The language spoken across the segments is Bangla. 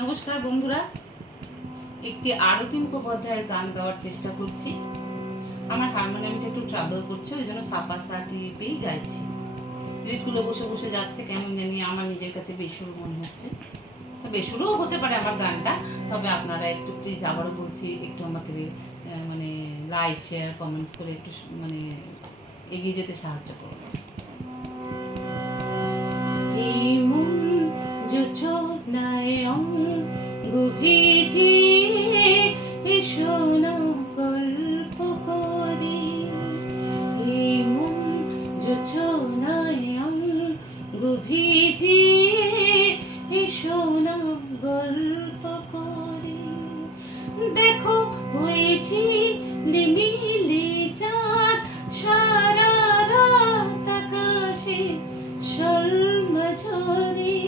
নমস্কার বন্ধুরা, একটি আরতি মুখোপাধ্যায়ের গান গাওয়ার চেষ্টা করছি। আমার হারমোনিয়ামটা একটু ট্রাবল করছে, ওই জন্য সাপা সা টিপেই গাইছি। রিডগুলো বসে বসে যাচ্ছে, কেমন জানি আমার নিজের কাছে বেসুরো মনে হচ্ছে। বেসুরোও হতে পারে আমার গানটা, তবে আপনারা একটু প্লিজ আবারও বলছি, একটু আমাকে মানে লাইক শেয়ার কমেন্টস করে একটু মানে এগিয়ে যেতে সাহায্য করুন। এই মন যোজনায় অঙ্গ ভিজিয়ে এসো না গল্প করি। এই মন যোজনায় অঙ্গ ভিজিয়ে এসো না গল্প করি। দেখো হয়েছি লিমিলি চাঁদ সারা রাত আকাশে শোলমা ঝরে।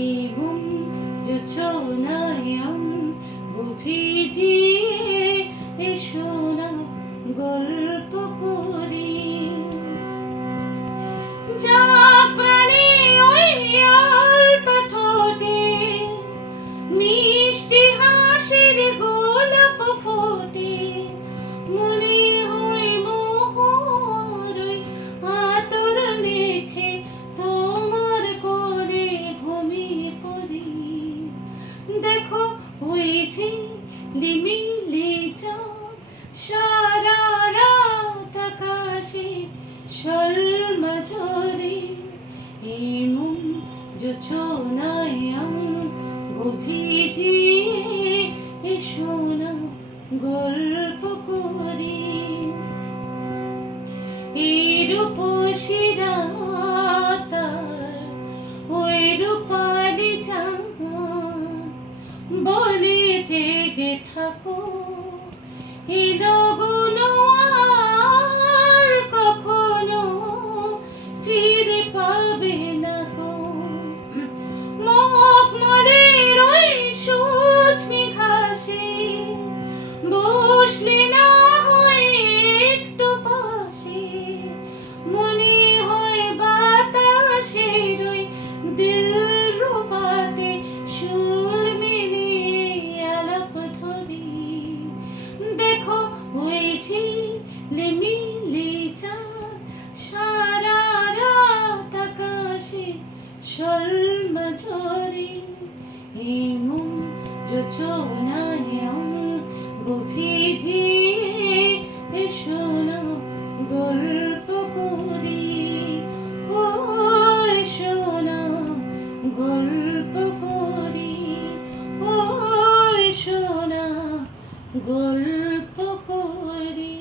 এই বুম যোজনায় অঙ্গ ভিজিয়ে এসো না গল্প করি। যা প্রাণী ওই আলতো ঠোঁটে মিষ্টি হাসির গোলাপ ফোটে। মনে হয় মোহর ওই আতর মেখে তোমার কোলে ঘুমিয়ে পড়ি। দেখো হয়েছে লিমিলি চাঁদ সারা রাত আকাশে শোলমা ঝরে। এই মন যোজনায় অঙ্গ ভিজিয়ে এসো না গল্প করি। এই রূপসী রাত ওই রূপালি চাঁদ বলে জেগে থাকো। এই লগন আর কখনো ফিরে পাবে না গো। মখমলের ওই সূচনি ঘাসে বসলে না হয় একটু পাশে। মনে হয় বাতাসের ওই দিলরুবাতে সুর মিলিয়ে আলাপ ধরি। দেখো হয়েছি লিমিলি চাঁদ সারা রাত আকাশে শোলমা ঝরে। এই মন যোজনায় অঙ্গ ভিজিয়ে এসো না গল্প করি। ও এসো না গল্প করি। ও এসো না গল্প করি।